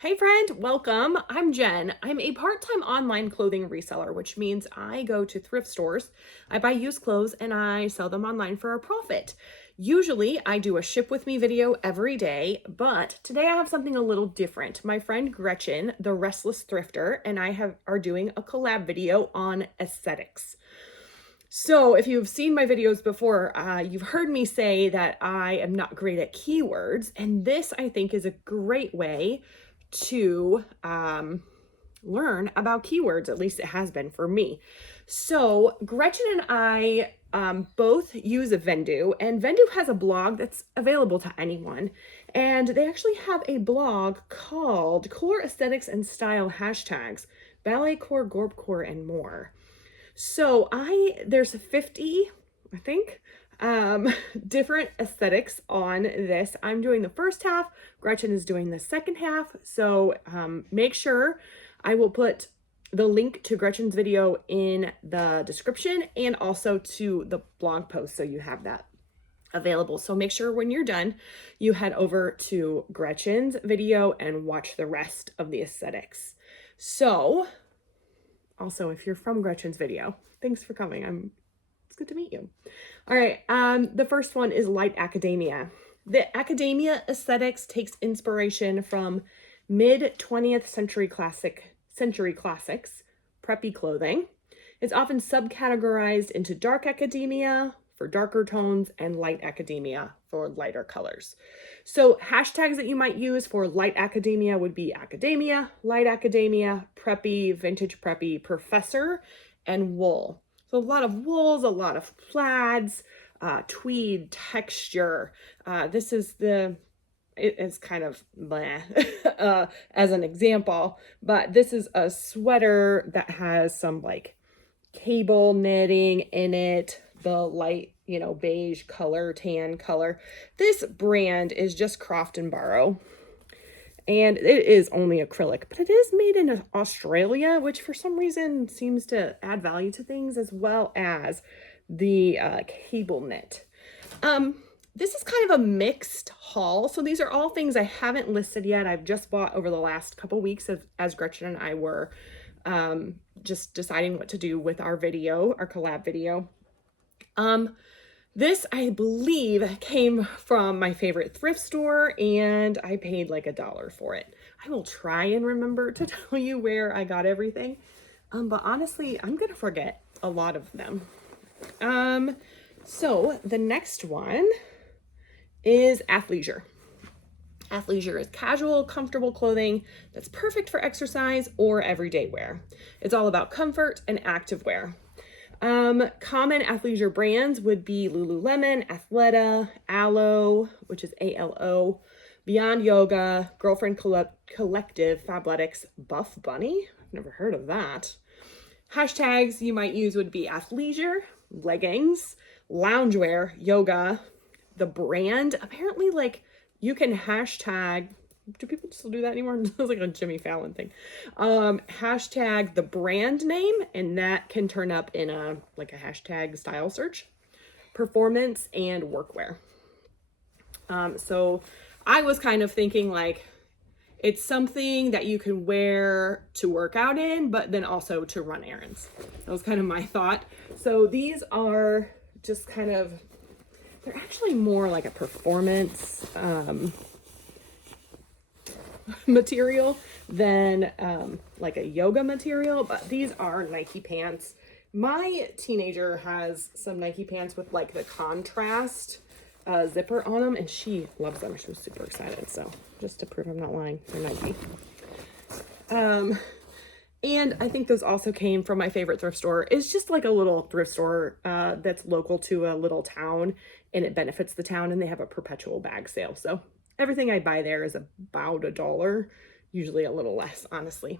Hey friend, welcome. I'm Jen. I'm a part-time online clothing reseller, which means I go to thrift stores, I buy used clothes, and I sell them online for a profit. Usually I do a ship with me video every day, but today I have something a little different. My friend Gretchen, the Restless Thrifter, and I are doing a collab video on aesthetics. So if you've seen my videos before, you've heard me say that I am not great at keywords, and this I think is a great way to learn about keywords. At least it has been for me. So Gretchen and I both use a Vendoo, and Vendoo has a blog that's available to anyone. And they actually have a blog called Core Aesthetics and Style Hashtags, Ballet Core, Gorp Core, and more. So there's 50, I think, different aesthetics on this. I'm doing the first half, Gretchen is doing the second half. So make sure I will put the link to Gretchen's video in the description and also to the blog post so you have that available. So make sure when you're done, you head over to Gretchen's video and watch the rest of the aesthetics. So also, if you're from Gretchen's video, thanks for coming. It's good to meet you. All right, the first one is light academia. The academia aesthetics takes inspiration from mid-20th century classics, preppy clothing. It's often subcategorized into dark academia for darker tones and light academia for lighter colors. So hashtags that you might use for light academia would be academia, light academia, preppy, vintage preppy, professor, and wool. So a lot of wools, a lot of plaids, tweed texture. It is kind of bleh, as an example, but this is a sweater that has some like cable knitting in it, the light, beige color, tan color. This brand is just Croft and Barrow, and it is only acrylic, but it is made in Australia, which for some reason seems to add value to things, as well as the cable knit. This is kind of a mixed haul. So these are all things I haven't listed yet. I've just bought over the last couple weeks as Gretchen and I were just deciding what to do with our collab video. This, I believe, came from my favorite thrift store, and I paid like $1 for it. I will try and remember to tell you where I got everything, but honestly, I'm gonna forget a lot of them. So the next one is athleisure. Athleisure is casual, comfortable clothing that's perfect for exercise or everyday wear. It's all about comfort and active wear. Common athleisure brands would be Lululemon, Athleta, Alo, which is ALO, Beyond Yoga, Girlfriend Collective, Fabletics, Buff Bunny. I've never heard of that. Hashtags you might use would be athleisure, leggings, loungewear, yoga. The brand, apparently, like, you can hashtag, do people still do that anymore? It was like a Jimmy Fallon thing. Hashtag the brand name, and that can turn up in a hashtag style search. Performance and workwear. So I was kind of thinking like, it's something that you can wear to work out in, but then also to run errands. That was kind of my thought. So these are just kind of, they're actually more like a performance material than like a yoga material, but these are Nike pants. My teenager has some Nike pants with like the contrast zipper on them, and she loves them. She was super excited. So just to prove I'm not lying, they're Nike. And I think those also came from my favorite thrift store. It's just like a little thrift store that's local to a little town, and it benefits the town, and they have a perpetual bag sale. So everything I buy there is about $1, usually a little less, honestly.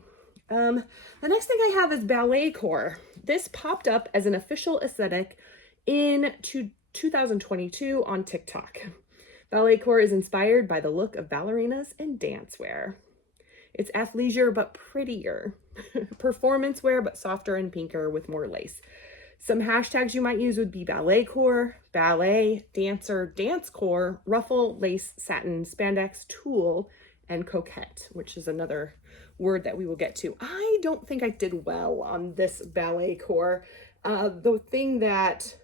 The next thing I have is ballet core. This popped up as an official aesthetic in 2022 on TikTok. Ballet core is inspired by the look of ballerinas and dancewear. It's athleisure, but prettier. Performance wear, but softer and pinker with more lace. Some hashtags you might use would be ballet core, ballet, dancer, dance core, ruffle, lace, satin, spandex, tulle, and coquette, which is another word that we will get to. I don't think I did well on this ballet core. The thing that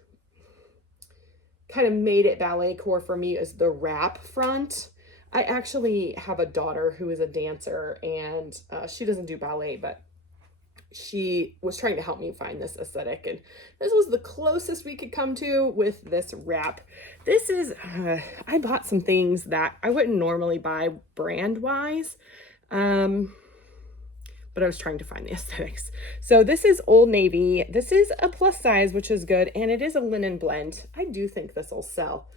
kind of made it ballet core for me is the wrap front. I actually have a daughter who is a dancer, and she doesn't do ballet, but she was trying to help me find this aesthetic, and this was the closest we could come to with this wrap. This is, I bought some things that I wouldn't normally buy brand wise, but I was trying to find the aesthetics. So this is Old Navy. This is a plus size, which is good, and it is a linen blend. I do think this will sell.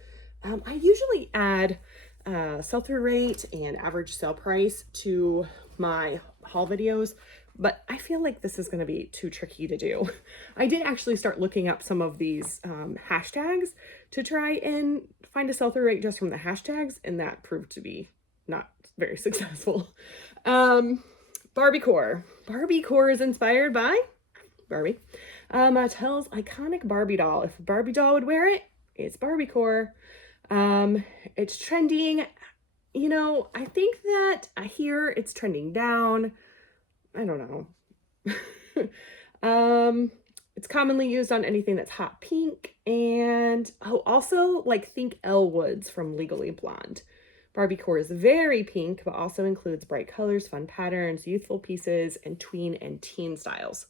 I usually add sell-through rate and average sale price to my haul videos, but I feel like this is going to be too tricky to do. I did actually start looking up some of these hashtags to try and find a sell-through rate just from the hashtags, and that proved to be not very successful. Barbie core. Barbie core is inspired by Barbie. Mattel's iconic Barbie doll. If a Barbie doll would wear it, it's Barbie core. It's trending. You know, I think that I hear it's trending down. I don't know. It's commonly used on anything that's hot pink, and also like think Elle Woods from Legally Blonde. Barbie core is very pink, but also includes bright colors, fun patterns, youthful pieces, and tween and teen styles.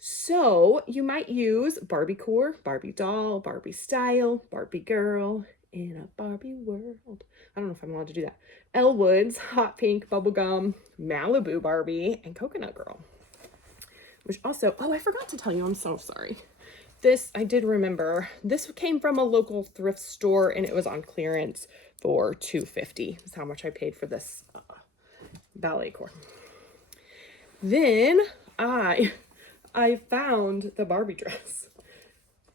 So you might use Barbie core, Barbie doll, Barbie style, Barbie girl in a Barbie world. I don't know if I'm allowed to do that. Elle Woods, hot pink, bubblegum, Malibu Barbie, and coconut girl. Which also, oh, I forgot to tell you, I'm so sorry. This, I did remember, this came from a local thrift store, and it was on clearance for $2.50. That's how much I paid for this ballet core. Then I found the Barbie dress,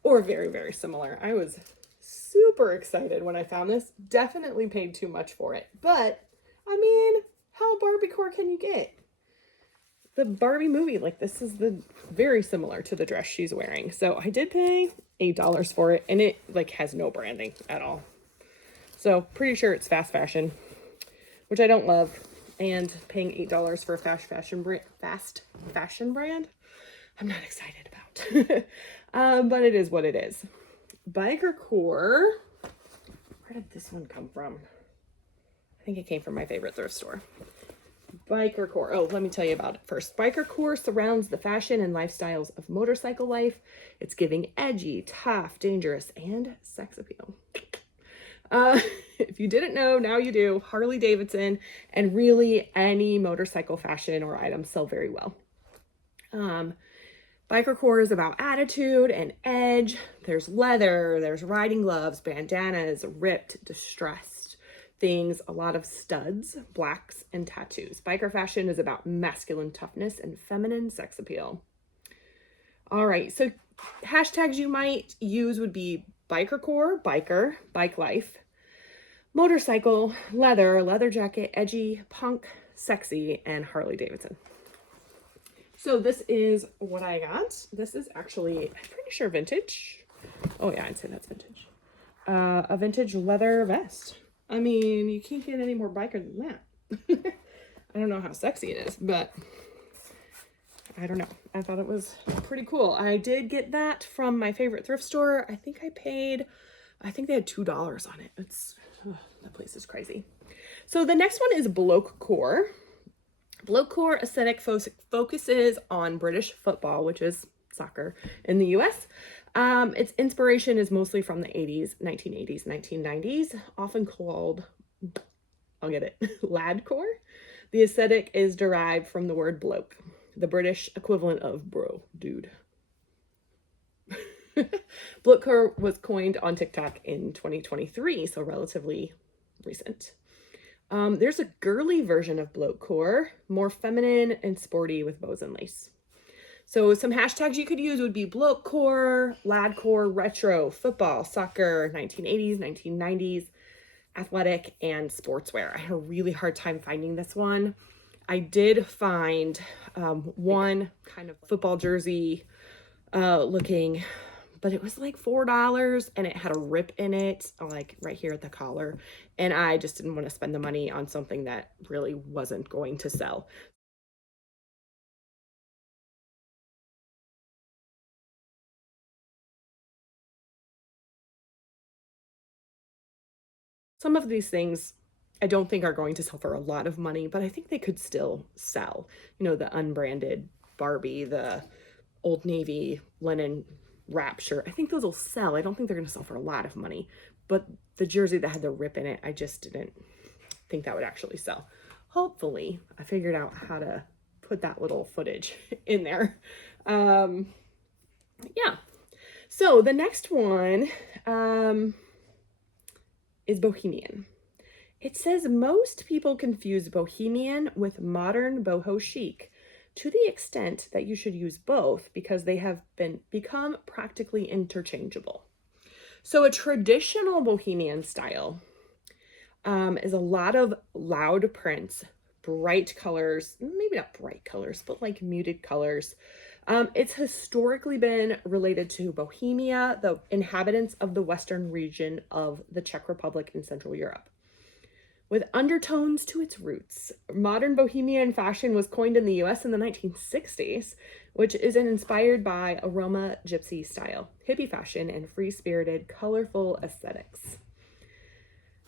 or very, very similar. I was super excited when I found this. Definitely paid too much for it, but I mean, how Barbie core can you get? The Barbie movie, like this is very similar to the dress she's wearing. So I did pay $8 for it, and it like has no branding at all. So pretty sure it's fast fashion, which I don't love. And paying $8 for a fast fashion brand, I'm not excited about. But it is what it is. Biker core. Where did this one come from? I think it came from my favorite thrift store. Biker core. Oh, let me tell you about it first. Biker core surrounds the fashion and lifestyles of motorcycle life. It's giving edgy, tough, dangerous, and sex appeal. If you didn't know, now you do. Harley Davidson and really any motorcycle fashion or items sell very well. Biker core is about attitude and edge. There's leather, there's riding gloves, bandanas, ripped, distressed things, a lot of studs, blacks, and tattoos. Biker fashion is about masculine toughness and feminine sex appeal. All right, so hashtags you might use would be biker core, biker, bike life, motorcycle, leather jacket, edgy, punk, sexy, and Harley Davidson. So this is what I got. This is actually, I'm pretty sure vintage. Oh yeah, I'd say that's vintage. A vintage leather vest. I mean, you can't get any more biker than that. I don't know how sexy it is, but I don't know. I thought it was pretty cool. I did get that from my favorite thrift store. I think they had $2 on it. That place is crazy. So the next one is bloke core. Bloke core aesthetic focuses on British football, which is soccer in the US. Its inspiration is mostly from the 1980s, 1990s, often called, I'll get it, ladcore. The aesthetic is derived from the word bloke, the British equivalent of bro, dude. Bloke core was coined on TikTok in 2023, so relatively recent. There's a girly version of bloke core, more feminine and sporty with bows and lace. So some hashtags you could use would be bloke core, lad core, retro, football, soccer, 1980s, 1990s, athletic, and sportswear. I had a really hard time finding this one. I did find one kind of football jersey looking but it was like $4 and it had a rip in it, like right here at the collar. And I just didn't want to spend the money on something that really wasn't going to sell. Some of these things I don't think are going to sell for a lot of money, but I think they could still sell. You know, the unbranded Barbie, the Old Navy linen wrap shirt. I think those will sell. I don't think they're going to sell for a lot of money, but the jersey that had the rip in it, I just didn't think that would actually sell. Hopefully, I figured out how to put that little footage in there. Yeah. So the next one is bohemian. It says most people confuse bohemian with modern boho chic to the extent that you should use both because they have become practically interchangeable. So a traditional bohemian style is a lot of loud prints, bright colors, maybe not bright colors, but like muted colors. It's historically been related to Bohemia, the inhabitants of the western region of the Czech Republic in Central Europe. With undertones to its roots, modern bohemian fashion was coined in the US in the 1960s, which is inspired by aroma gypsy style, hippie fashion, and free-spirited, colorful aesthetics.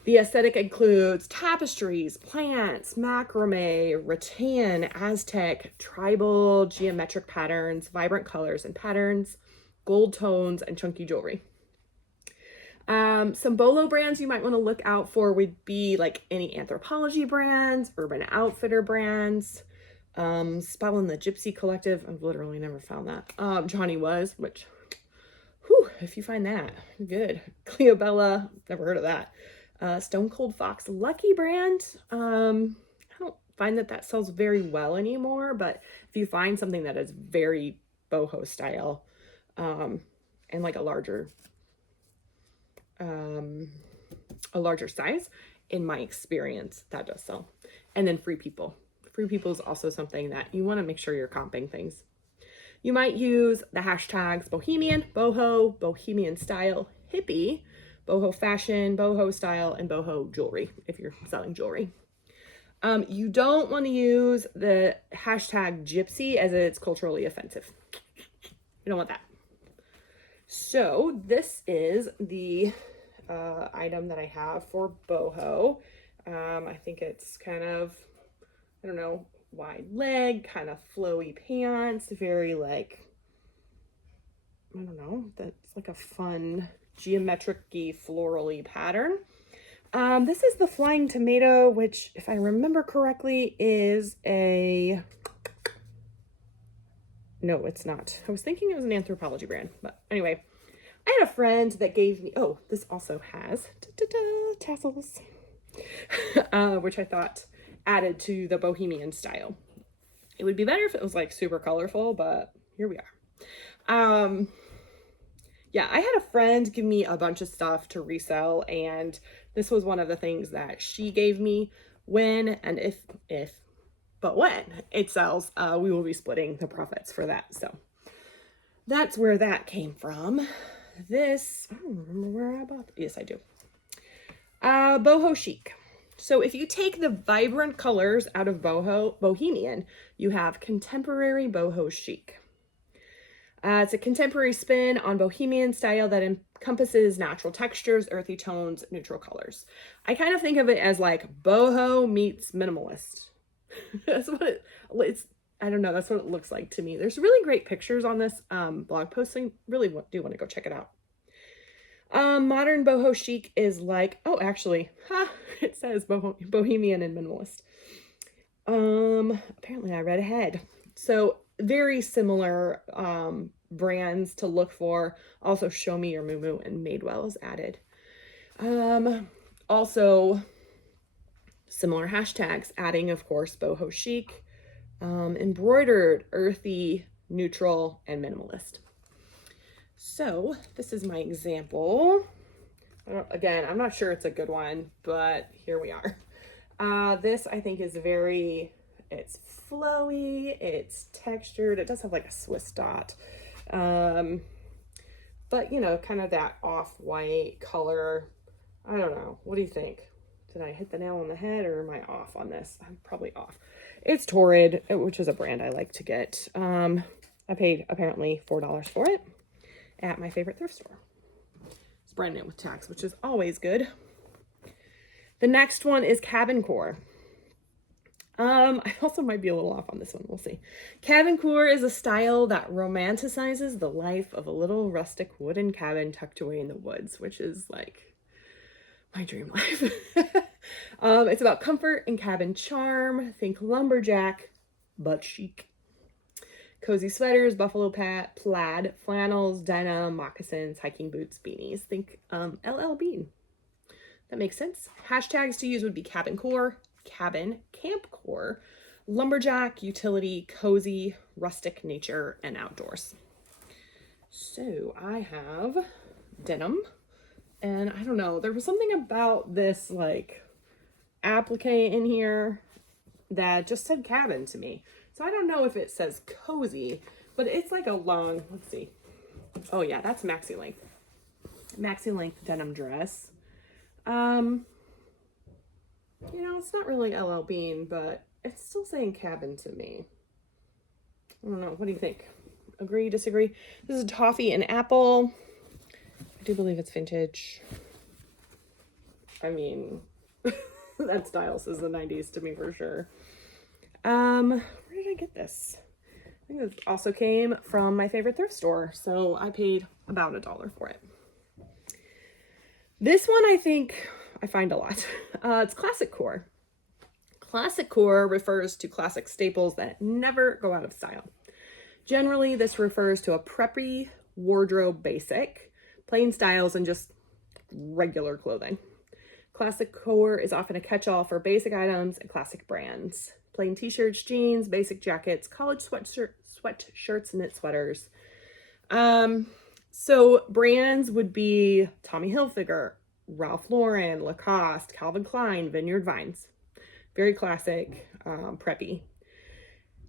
The aesthetic includes tapestries, plants, macrame, rattan, Aztec, tribal, geometric patterns, vibrant colors and patterns, gold tones, and chunky jewelry. Some bolo brands you might want to look out for would be like any Anthropologie brands, Urban Outfitter brands, Spotland the Gypsy Collective. I've literally never found that. Johnny Was, which, whew, if you find that, good. Cleobella, never heard of that. Stone Cold Fox Lucky brand. I don't find that sells very well anymore, but if you find something that is very boho style, and like a larger size, in my experience, that does sell. And then Free People. Free People is also something that you want to make sure you're comping things. You might use the hashtags bohemian, boho, bohemian style, hippie, boho fashion, boho style, and boho jewelry if you're selling jewelry. You don't want to use the hashtag gypsy as it's culturally offensive. You don't want that. So this is the item that I have for boho. I think it's kind of, I don't know, wide leg, kind of flowy pants, very like, I don't know, that's like a fun geometric-y florally pattern. This is the Flying Tomato, which if I remember correctly is no, it's not. I was thinking it was an Anthropologie brand, but anyway, I had a friend that gave me, oh, this also has tassels, which I thought added to the bohemian style. It would be better if it was like super colorful, but here we are. Yeah, I had a friend give me a bunch of stuff to resell, and this was one of the things that she gave me. When and but when it sells, we will be splitting the profits for that. So that's where that came from. This, I don't remember where I bought. Yes, I do. Boho chic. So if you take the vibrant colors out of bohemian, you have contemporary boho chic. It's a contemporary spin on bohemian style that encompasses natural textures, earthy tones, neutral colors. I kind of think of it as like boho meets minimalist. That's what it's, I don't know, that's what it looks like to me. There's really great pictures on this blog post, so you really do want to go check it out. Modern boho chic is like, oh, actually, it says bohemian and minimalist. Apparently I read ahead. So very similar brands to look for. Also, Show Me Your Moo and Madewell is added. Also, similar hashtags, adding, of course, boho chic, embroidered, earthy, neutral, and minimalist. So this is my example. Again, I'm not sure it's a good one, but here we are. This I think is it's flowy, it's textured, it does have like a Swiss dot. but you know, kind of that off-white color. I don't know. What do you think? Did I hit the nail on the head, or am I off on this? I'm probably off. It's Torrid, which is a brand I like to get. I paid apparently $4 for it at my favorite thrift store. It's brand new with tax, which is always good. The next one is Cabin Core. I also might be a little off on this one. We'll see. Cabin Core is a style that romanticizes the life of a little rustic wooden cabin tucked away in the woods, which is like my dream life. It's about comfort and cabin charm. Think lumberjack, but chic. Cozy sweaters, buffalo plaid, flannels, denim, moccasins, hiking boots, beanies. Think LL Bean. That makes sense. Hashtags to use would be cabin core, cabin, camp core, lumberjack, utility, cozy, rustic, nature, and outdoors. So I have denim, and I don't know, there was something about this like applique in here that just said cabin to me. So I don't know if it says cozy, but it's like a long, let's see. Oh yeah, that's maxi length denim dress. You know, it's not really LL Bean, but it's still saying cabin to me. I don't know. What do you think? Agree, disagree? This is toffee and apple. I do believe it's vintage. I mean, that style says the 90s to me for sure. Where did I get this? I think it also came from my favorite thrift store, so I paid about $1 for it. This one I think I find a lot. It's classic core. Classic core refers to classic staples that never go out of style. Generally, this refers to a preppy wardrobe basic, plain styles, and just regular clothing. Classic core is often a catch-all for basic items and classic brands. Plain t-shirts, jeans, basic jackets, college sweatshirts, knit sweaters. So brands would be Tommy Hilfiger, Ralph Lauren, Lacoste, Calvin Klein, Vineyard Vines. Very classic, preppy.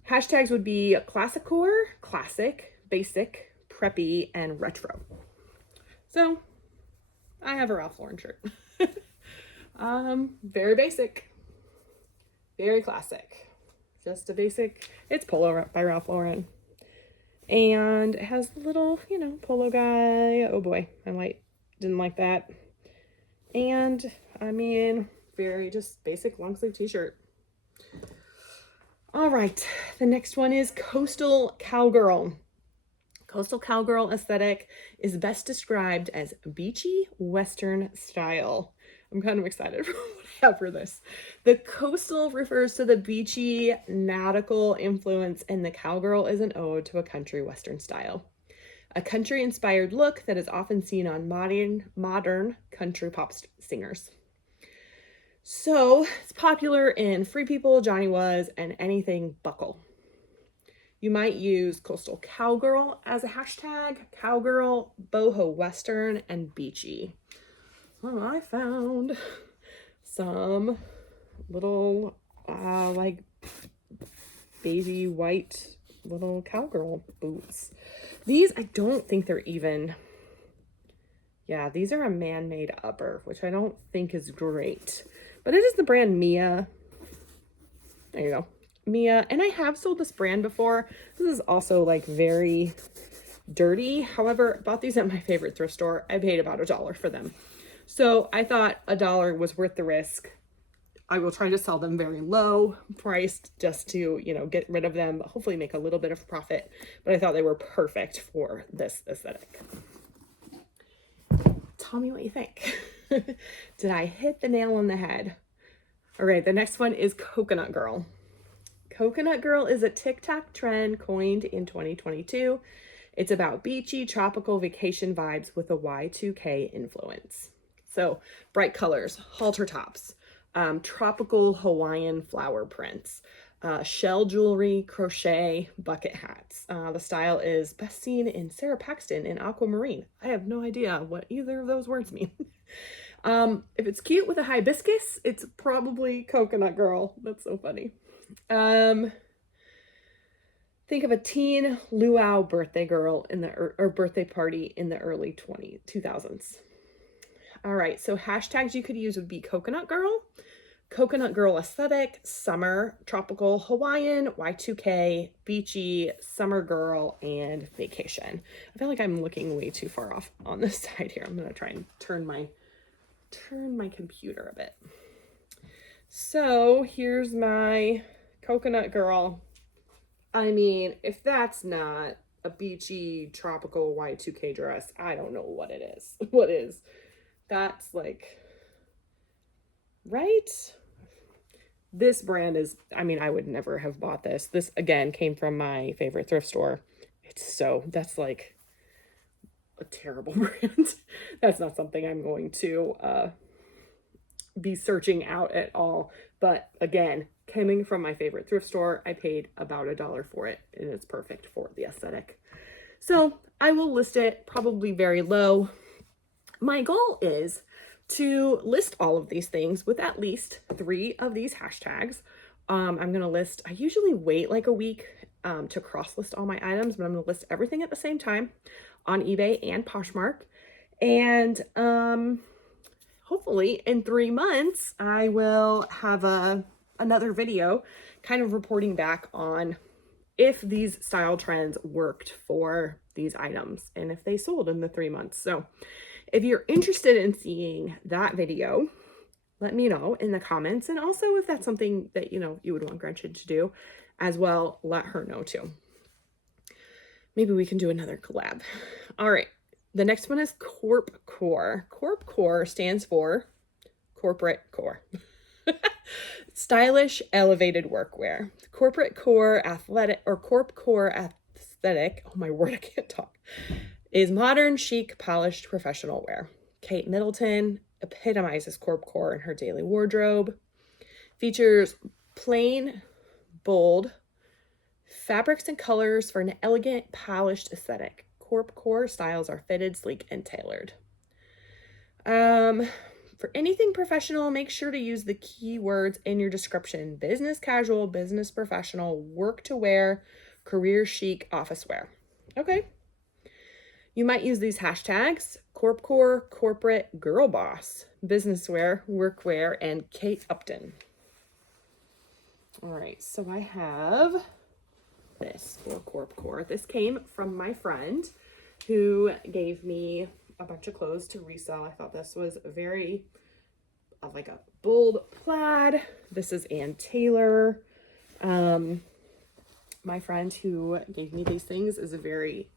Hashtags would be classic core, classic, basic, preppy, and retro. So I have a Ralph Lauren shirt. Very basic, very classic. Just a basic, it's Polo by Ralph Lauren. And it has the little, you know, polo guy. Oh boy, didn't like that. And I mean, very just basic long sleeve t-shirt. All right, the next one is Coastal Cowgirl. Coastal Cowgirl aesthetic is best described as beachy Western style. I'm kind of excited for what I have for this. The coastal refers to the beachy nautical influence, and the cowgirl is an ode to a country Western style. A country-inspired look that is often seen on modern country pop singers. So it's popular in Free People, Johnny Was, and anything buckle. You might use Coastal Cowgirl as a hashtag, cowgirl, boho Western, and beachy. Well, I found some little like baby white little cowgirl boots. These, I don't think they're even, yeah, these are a man-made upper, which I don't think is great, but it is the brand Mia. There you go, Mia. And I have sold this brand before. This is also like very dirty. However, I bought these at my favorite thrift store. I paid about $1 for them. So I thought $1 was worth the risk. I will try to sell them very low priced just to, you know, get rid of them, but hopefully make a little bit of profit. But I thought they were perfect for this aesthetic. Tell me what you think. Did I hit the nail on the head? All right, the next one is Coconut Girl. Coconut Girl is a TikTok trend coined in 2022. It's about beachy, tropical vacation vibes with a Y2K influence. So bright colors, halter tops, tropical Hawaiian flower prints, shell jewelry, crochet, bucket hats. The style is best seen in Sarah Paxton in Aquamarine. I have no idea what either of those words mean. If it's cute with a hibiscus, it's probably Coconut Girl. That's so funny. Think of a teen luau birthday girl in the or birthday party in the early 2000s. All right, so hashtags you could use would be coconut girl aesthetic, summer, tropical, Hawaiian, Y2K, beachy, summer girl, and vacation. I feel like I'm looking way too far off on this side here. I'm gonna try and turn my computer a bit. So here's my coconut girl. I mean, if that's not a beachy, tropical Y2K dress, I don't know what it is. What is? That's like, right? This brand is, I mean, I would never have bought this. This, again, came from my favorite thrift store. That's like a terrible brand. That's not something I'm going to be searching out at all. But again, coming from my favorite thrift store, I paid about $1 for it, and it's perfect for the aesthetic. So I will list it probably very low. My goal is to list all of these things with at least 3 of these hashtags. I'm going to list, I usually wait like a week to cross list all my items, but I'm going to list everything at the same time on eBay and Poshmark. And hopefully in 3 months, I will have another video kind of reporting back on if these style trends worked for these items and if they sold in the 3 months. So if you're interested in seeing that video, let me know in the comments. And also if that's something that, you would want Gretchen to do as well, let her know too. Maybe we can do another collab. All right. The next one is Corp Core. Corp Core stands for corporate core. Stylish, elevated workwear. Corporate core athletic or Corp Core aesthetic, oh my word, I can't talk, is modern, chic, polished professional wear. Kate Middleton epitomizes Corp Core in her daily wardrobe. Features plain, bold fabrics and colors for an elegant, polished aesthetic. Corp Core styles are fitted, sleek, and tailored. For anything professional, make sure to use the keywords in your description: business casual, business professional, work to wear, career chic, office wear. Okay. You might use these hashtags: Corp Core, corporate, girl boss, business wear, workwear, and Kate Upton. All right, so I have this for Corp Core. This came from my friend who gave me a bunch of clothes to resell. I thought this was very like a bold plaid. This is Ann Taylor. My friend who gave me these things is a very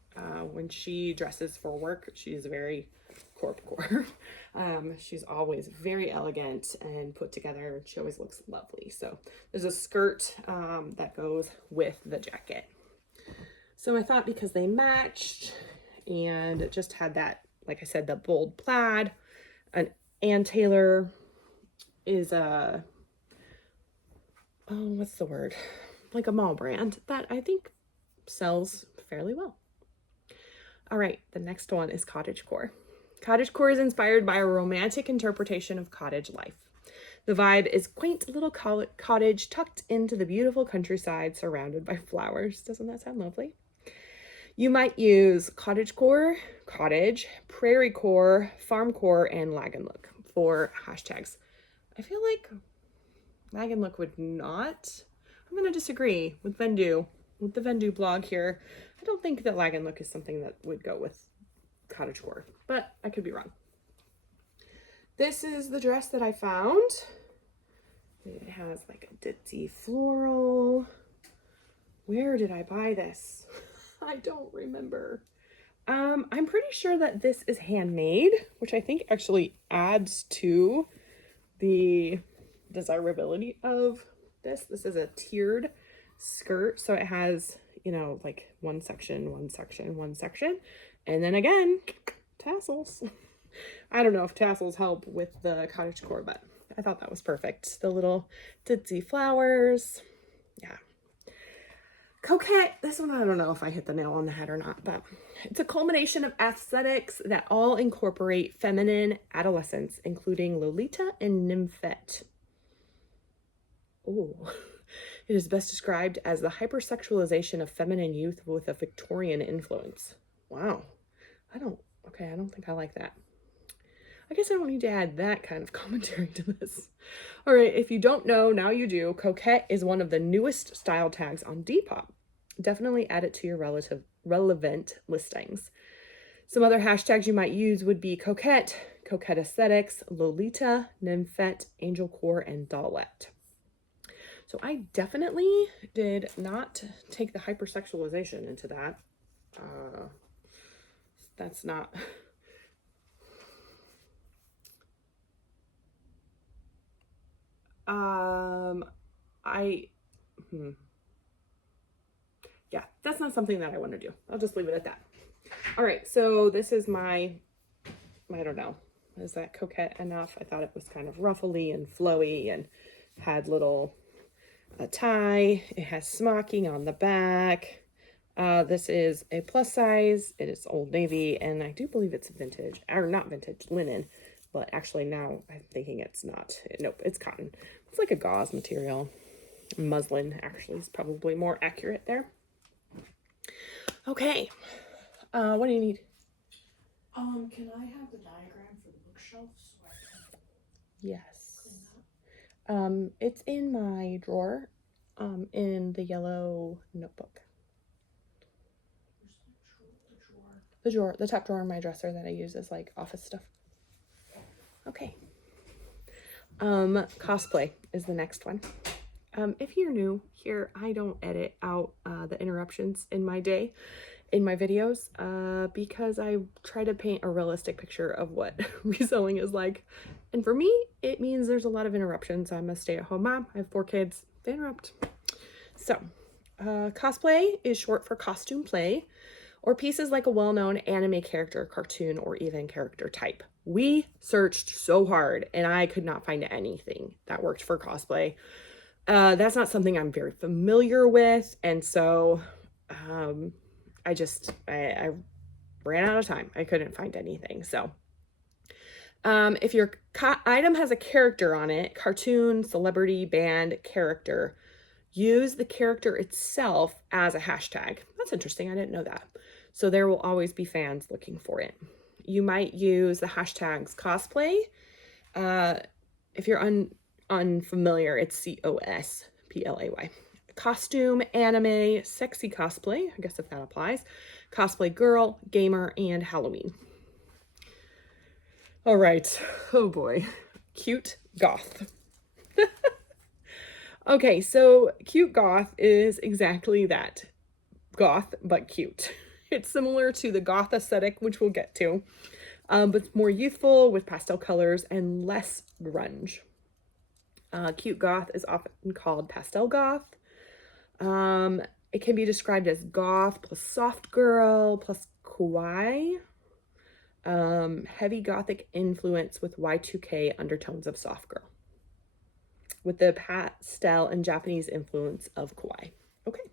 when she dresses for work, she's very Corp Core. She's always very elegant and put together. She always looks lovely. So there's a skirt that goes with the jacket. So I thought because they matched and just had that, like I said, the bold plaid, an Ann Taylor is what's the word? Like a mall brand that I think sells fairly well. All right, the next one is cottagecore. Cottagecore is inspired by a romantic interpretation of cottage life. The vibe is quaint little cottage tucked into the beautiful countryside surrounded by flowers. Doesn't that sound lovely? You might use cottagecore, cottage, prairie core, farm core, and lagan look for hashtags. I feel like lagan look would not. I'm going to disagree with Vendoo, with the Vendoo blog here. I don't think that lagan look is something that would go with cottagecore, but I could be wrong. This is the dress that I found. It has like a ditzy floral. Where did I buy this? I don't remember. I'm pretty sure that this is handmade, which I think actually adds to the desirability of this. This is a tiered skirt, so it has, like one section, and then again, tassels. I don't know if tassels help with the cottagecore, but I thought that was perfect. The little ditzy flowers. Yeah. Coquette, this one I don't know if I hit the nail on the head or not, but it's a culmination of aesthetics that all incorporate feminine adolescence, including Lolita and Nymphette. Oh, It is best described as the hypersexualization of feminine youth with a Victorian influence. Wow. I don't think I like that. I guess I don't need to add that kind of commentary to this. All right, if you don't know, now you do. Coquette is one of the newest style tags on Depop. Definitely add it to your relevant listings. Some other hashtags you might use would be coquette, coquette aesthetics, Lolita, nymphette, angelcore, and dollette. So I definitely did not take the hypersexualization into that. That's not... Yeah, that's not something that I want to do. I'll just leave it at that. All right, so this is my, I don't know, is that coquette enough? I thought it was kind of ruffly and flowy and had little tie. It has smocking on the back. This is a plus size. It is Old Navy, and I do believe it's vintage, or not vintage, linen. But actually now I'm thinking it's not. Nope, it's cotton. It's like a gauze material. Muslin actually is probably more accurate there. Okay. What do you need? Can I have the diagram for the bookshelf so I can Yes. clean up? It's in my drawer, in the yellow notebook. Where's the drawer? The top drawer in my dresser that I use as like office stuff. Okay. Cosplay is the next one. If you're new here, I don't edit out the interruptions in my day, in my videos, because I try to paint a realistic picture of what reselling is like. And for me, it means there's a lot of interruptions. I'm a stay-at-home mom. I have 4 kids. They interrupt. So, cosplay is short for costume play, or pieces like a well-known anime character, cartoon, or even character type. We searched so hard, and I could not find anything that worked for cosplay. That's not something I'm very familiar with, and so I ran out of time. I couldn't find anything. So if your item has a character on it, cartoon, celebrity, band, character, use the character itself as a hashtag. That's interesting. I didn't know that. So there will always be fans looking for it. You might use the hashtags cosplay. If you're unfamiliar, it's COSPLAY. Costume, anime, sexy cosplay, I guess if that applies, cosplay girl, gamer, and Halloween. All right. Oh boy. Cute goth. Okay, so cute goth is exactly that. Goth, but cute. It's similar to the goth aesthetic, which we'll get to, but it's more youthful with pastel colors and less grunge. Cute goth is often called pastel goth. It can be described as goth plus soft girl plus kawaii. Heavy gothic influence with Y2K undertones of soft girl, with the pastel and Japanese influence of kawaii. Okay.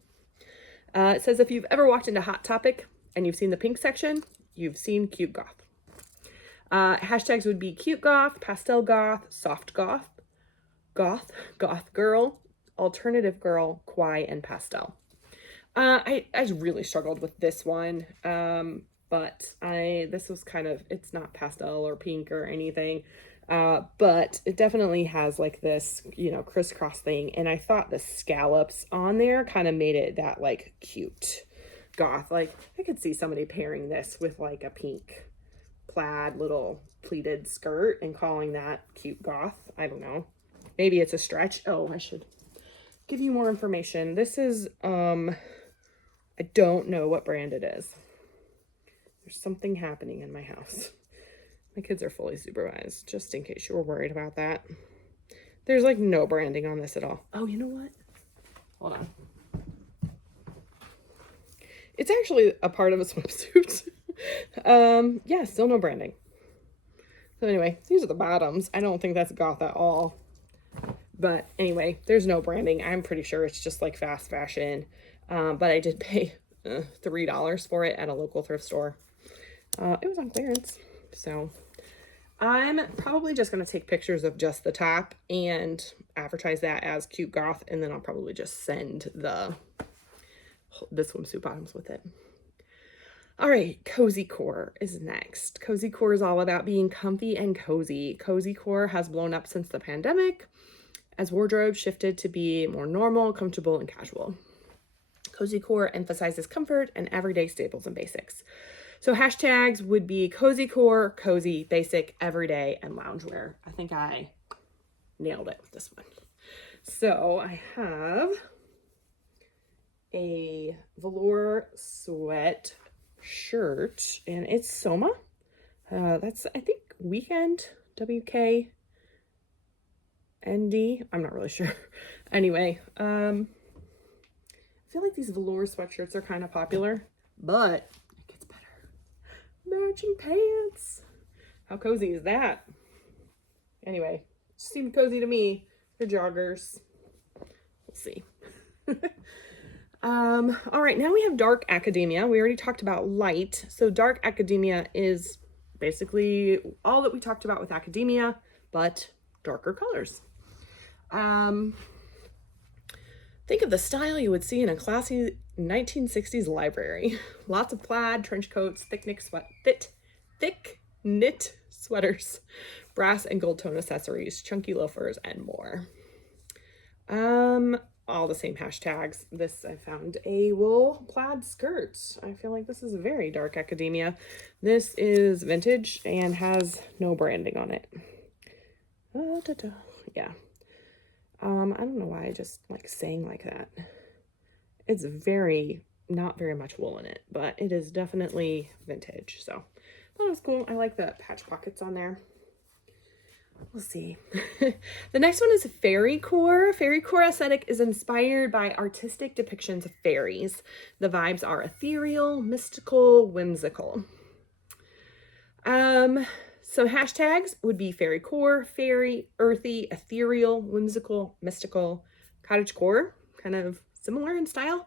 It says if you've ever walked into Hot Topic and you've seen the pink section, you've seen cute goth. Hashtags would be cute goth, pastel goth, soft goth, goth girl, alternative girl, kawaii, and pastel. I really struggled with this one, but this was kind of, it's not pastel or pink or anything, but it definitely has like this, crisscross thing, and I thought the scallops on there kind of made it that like cute goth. Like I could see somebody pairing this with like a pink plaid little pleated skirt and calling that cute goth. I don't know. Maybe it's a stretch. Oh, I should give you more information. This is, I don't know what brand it is. There's something happening in my house. My kids are fully supervised, just in case you were worried about that. There's like no branding on this at all. Oh, you know what? Hold on. It's actually a part of a swimsuit. Yeah, still no branding. So anyway, these are the bottoms. I don't think that's goth at all. But anyway, there's no branding. I'm pretty sure it's just like fast fashion. But I did pay $3 for it at a local thrift store. It was on clearance. So I'm probably just going to take pictures of just the top and advertise that as cute goth, and then I'll probably just send the swimsuit bottoms with it. All right, cozy core is next. Cozy core is all about being comfy and cozy. Cozy core has blown up since the pandemic as wardrobe shifted to be more normal, comfortable, and casual. Cozy core emphasizes comfort and everyday staples and basics. So hashtags would be cozy core, cozy, basic, everyday, and loungewear. I think I nailed it with this one. So I have a velour sweat shirt, and it's Soma. That's, I think, Weekend, WKND. I'm not really sure. Anyway, I feel like these velour sweatshirts are kind of popular, but it gets better. Matching pants. How cozy is that? Anyway, seemed cozy to me. They're joggers. We'll see. All right, now we have dark academia. We already talked about light. So dark academia is basically all that we talked about with academia, but darker colors. Think of the style you would see in a classy 1960s library. Lots of plaid, trench coats, thick knit sweaters, brass and gold tone accessories, chunky loafers, and more. All the same hashtags. This, I found a wool plaid skirt. I feel like this is very dark academia. This is vintage and has no branding on it. Yeah. I don't know why I just like saying like that. It's not very much wool in it, but it is definitely vintage. So that was cool. I like the patch pockets on there. We'll see. The next one is fairy core. Fairy core aesthetic is inspired by artistic depictions of fairies. The vibes are ethereal, mystical, whimsical. Some hashtags would be fairy core, fairy, earthy, ethereal, whimsical, mystical, cottage core, kind of similar in style,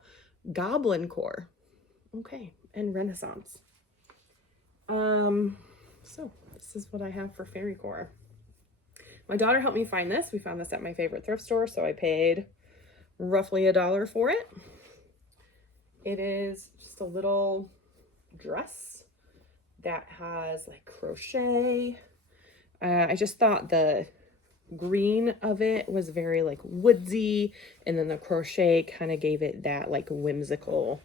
goblin core, okay, and Renaissance. So this is what I have for fairy core. My daughter helped me find this. We found this at my favorite thrift store, so I paid roughly $1 for it. It is just a little dress that has like crochet. I just thought the green of it was very like woodsy, and then the crochet kind of gave it that like whimsical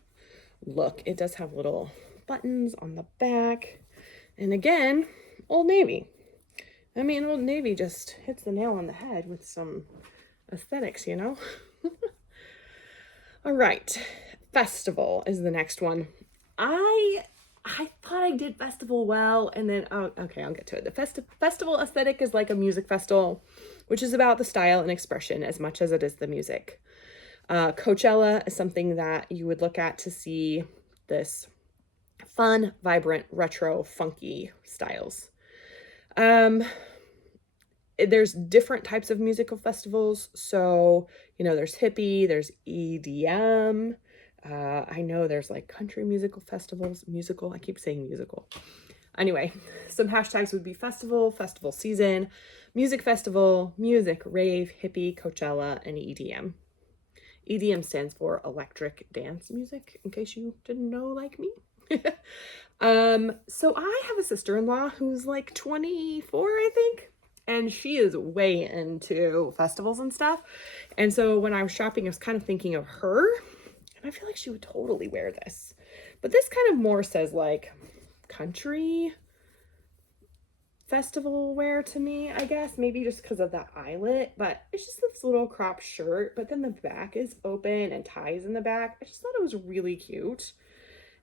look. It does have little buttons on the back, and again, Old Navy. I mean, Old Navy just hits the nail on the head with some aesthetics, you know? All right, festival is the next one. I thought I did festival well, and then, oh, okay, I'll get to it. The festival aesthetic is like a music festival, which is about the style and expression as much as it is the music. Coachella is something that you would look at to see this fun, vibrant, retro, funky styles. There's different types of musical festivals. So, you know, there's hippie, there's EDM. I know there's like country musical festivals, I keep saying musical. Anyway, some hashtags would be festival, festival season, music festival, music, rave, hippie, Coachella, and EDM. EDM stands for electric dance music, in case you didn't know, like me. So I have a sister-in-law who's like 24, I think, and she is way into festivals and stuff. And so when I was shopping, I was kind of thinking of her, and I feel like she would totally wear this. But this kind of more says like country festival wear to me, I guess, maybe just because of the eyelet. But it's just this little crop shirt, but then the back is open and ties in the back. I just thought it was really cute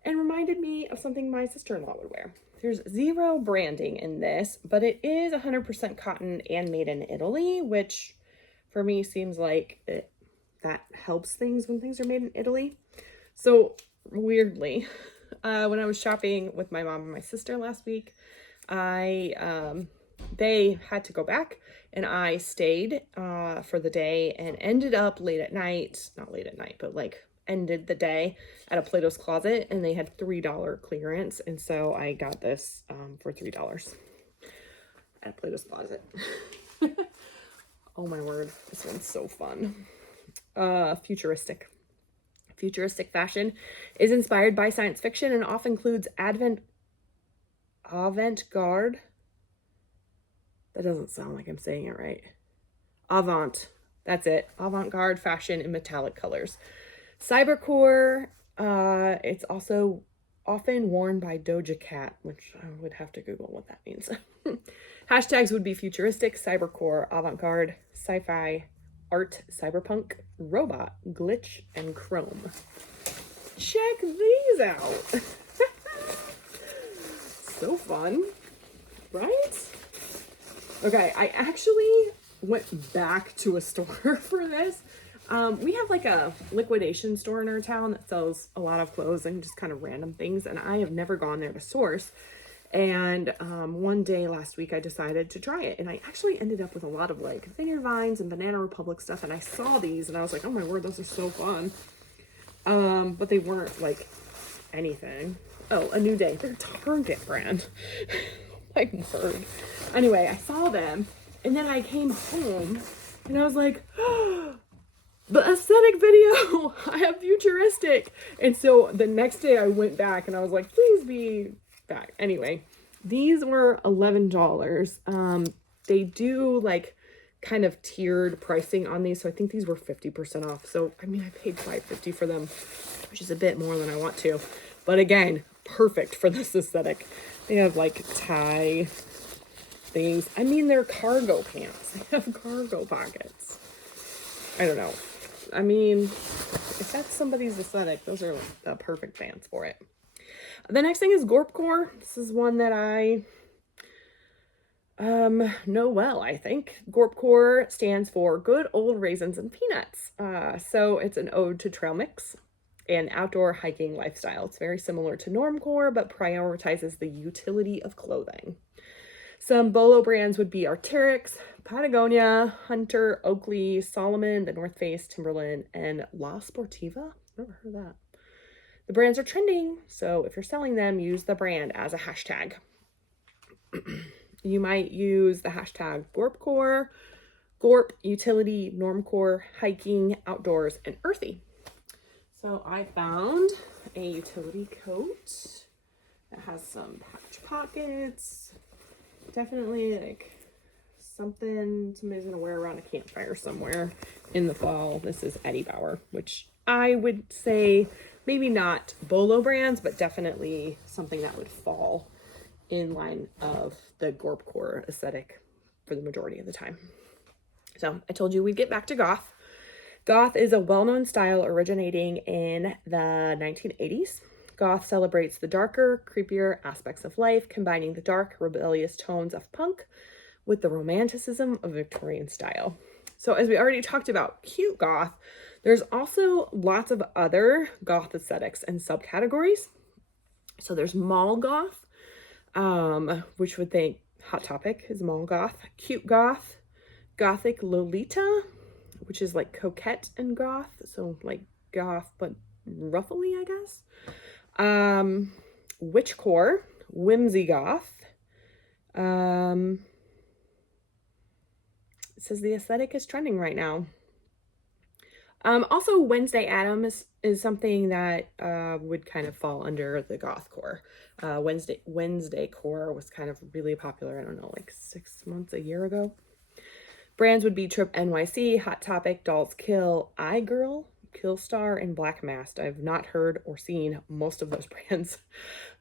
and reminded me of something my sister-in-law would wear. There's zero branding in this, but it is 100% cotton and made in Italy, which for me seems like that helps things when things are made in Italy. So weirdly, when I was shopping with my mom and my sister last week, they had to go back, and I stayed for the day and ended up late at night, not late at night, but like ended the day at a Plato's Closet, and they had $3 clearance, and so I got this for $3. at Plato's Closet. Oh my word, this one's so fun. Futuristic. Futuristic fashion is inspired by science fiction and often includes avant-garde. That doesn't sound like I'm saying it right. Avant. That's it. Avant-garde fashion in metallic colors. Cybercore. It's also often worn by Doja Cat, which I would have to Google what that means. Hashtags would be futuristic, cybercore, avant-garde, sci-fi, art, cyberpunk, robot, glitch, and chrome. Check these out. So fun, right? Okay, I actually went back to a store for this. We have like a liquidation store in our town that sells a lot of clothes and just kind of random things, and I have never gone there to source. And one day last week I decided to try it, and I actually ended up with a lot of like Vineyard Vines and Banana Republic stuff, and I saw these and I was like, oh my word, those are so fun. But they weren't like anything. Oh, A New Day, they're a Target brand. My word. Anyway, I saw them, and then I came home and I was like, oh, the aesthetic video, I have futuristic. And so the next day I went back and I was like, please be back. Anyway, these were $11. They do like kind of tiered pricing on these. So I think these were 50% off. So, I mean, I paid $5.50 for them, which is a bit more than I want to. But again, perfect for this aesthetic. They have like tie things. I mean, they're cargo pants. They have cargo pockets. I don't know. I mean, if that's somebody's aesthetic, those are the perfect pants for it. The next thing is Gorpcore. This is one that I know well, I think. Gorpcore stands for Good Old Raisins and Peanuts. So it's an ode to trail mix and outdoor hiking lifestyle. It's very similar to Normcore, but prioritizes the utility of clothing. Some Bolo brands would be Arc'teryx, Patagonia, Hunter, Oakley, Solomon, The North Face, Timberland, and La Sportiva. Never heard of that. The brands are trending, so if you're selling them, use the brand as a hashtag. You might use the hashtag Gorpcore, Gorp, Utility, Normcore, Hiking, Outdoors, and Earthy. So I found a utility coat that has some pouch pockets. Definitely like something somebody's gonna wear around a campfire somewhere in the fall. This is Eddie Bauer, which I would say maybe not Bolo brands, but definitely something that would fall in line of the Gorpcore aesthetic for the majority of the time. So I told you we'd get back to goth. Goth is a well-known style originating in the 1980s. Goth celebrates the darker, creepier aspects of life, combining the dark, rebellious tones of punk with the romanticism of Victorian style. So as we already talked about cute goth, there's also lots of other goth aesthetics and subcategories. So there's mall goth, which would think Hot Topic is mall goth, cute goth, gothic Lolita, which is like coquette and goth, so like goth but ruffly, I guess. Witchcore, whimsy goth. It says the aesthetic is trending right now. Also Wednesday Addams is something that would kind of fall under the goth core. Wednesday core was kind of really popular, I don't know, like 6 months, a year ago. Brands would be Trip NYC, Hot Topic, Dolls Kill, iGirl, Killstar, and Black Mast. I've not heard or seen most of those brands.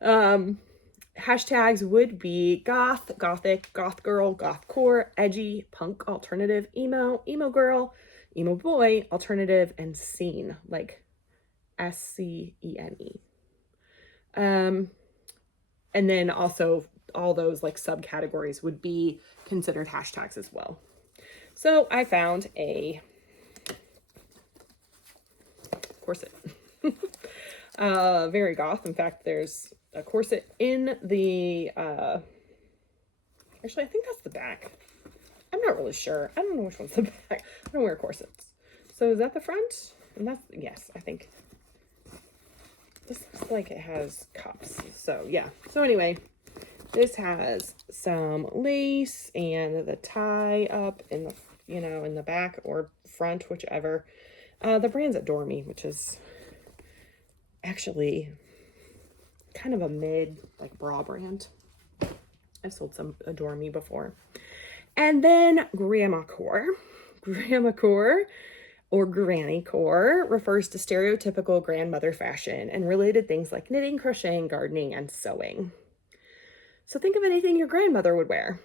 Hashtags would be goth, gothic, goth girl, goth core, edgy, punk, alternative, emo, emo girl, emo boy, alternative, and scene, like SCENE. And then also all those like subcategories would be considered hashtags as well. So I found a corset. Very goth. In fact, there's a corset in the, actually, I think that's the back. I'm not really sure. I don't know which one's the back. I don't wear corsets. So is that the front? And that's, yes, I think. This looks like it has cups. So yeah. So anyway, This has some lace and the tie up in the, in the back or front, whichever. The brand's Adore Me, which is actually kind of a mid, like, bra brand. I've sold some Adore Me before. And then Grandma Core. Grandma Core, or Granny Core, refers to stereotypical grandmother fashion and related things like knitting, crocheting, gardening, and sewing. So think of anything your grandmother would wear.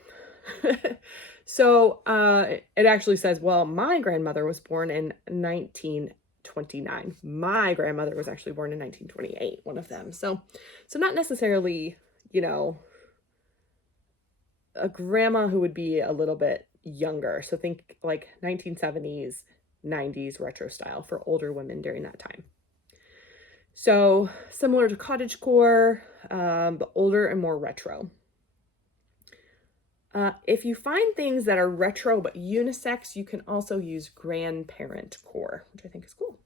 So it actually says, well, my grandmother was born in 1929. My grandmother was actually born in 1928, one of them. So not necessarily, a grandma who would be a little bit younger. So think like 1970s, 90s retro style for older women during that time. So similar to cottagecore, but older and more retro. If you find things that are retro but unisex, you can also use grandparent core, which I think is cool.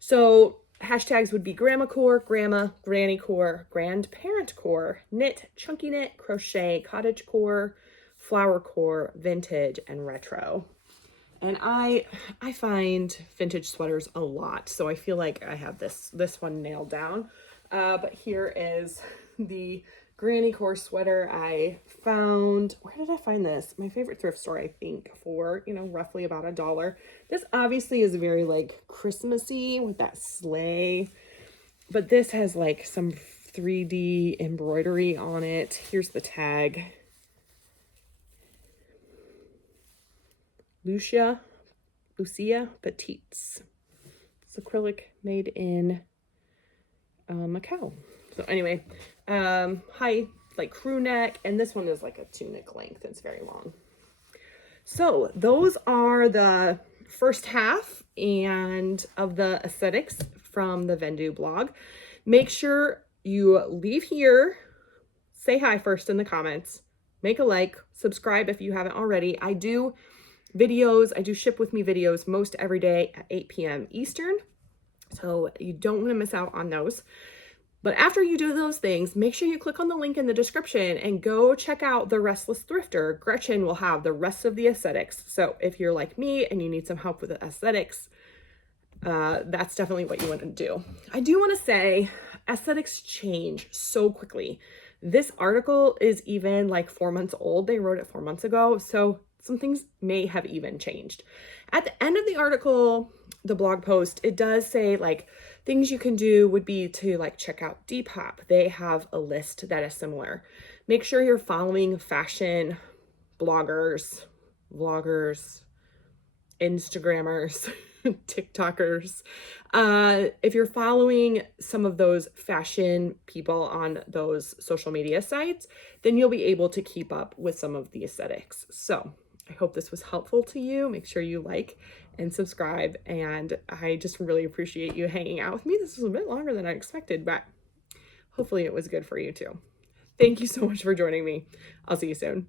So hashtags would be grandma core, grandma, granny core, grandparent core, knit, chunky knit, crochet, cottage core, flower core, vintage, and retro. And I find vintage sweaters a lot, so I feel like I have this one nailed down. But here is the granny core sweater I found. Where did I find this? My favorite thrift store, I think, for, roughly about $1. This obviously is very like Christmassy with that sleigh, but this has like some 3D embroidery on it. Here's the tag. Lucia Petites. It's acrylic made in Macau. So anyway, high, like, crew neck, and this one is like a tunic length. It's very long. So those are the first half and of the aesthetics from the Vendoo blog. Make sure you leave here, say hi first in the comments, make a like, subscribe if you haven't already. I do ship with me videos most every day at 8 p.m. Eastern. So you don't want to miss out on those. But after you do those things, make sure you click on the link in the description and go check out The Restless Thrifter. Gretchen will have the rest of the aesthetics. So if you're like me and you need some help with the aesthetics, that's definitely what you want to do. I do want to say aesthetics change so quickly. This article is even like 4 months old. They wrote it 4 months ago. So some things may have even changed. At the end of the article, the blog post, it does say like things you can do would be to like check out Depop. They have a list that is similar. Make sure you're following fashion bloggers, vloggers, Instagrammers, TikTokers. If you're following some of those fashion people on those social media sites, then you'll be able to keep up with some of the aesthetics. So I hope this was helpful to you. Make sure you like and subscribe. And I just really appreciate you hanging out with me. This was a bit longer than I expected, but hopefully it was good for you too. Thank you so much for joining me. I'll see you soon.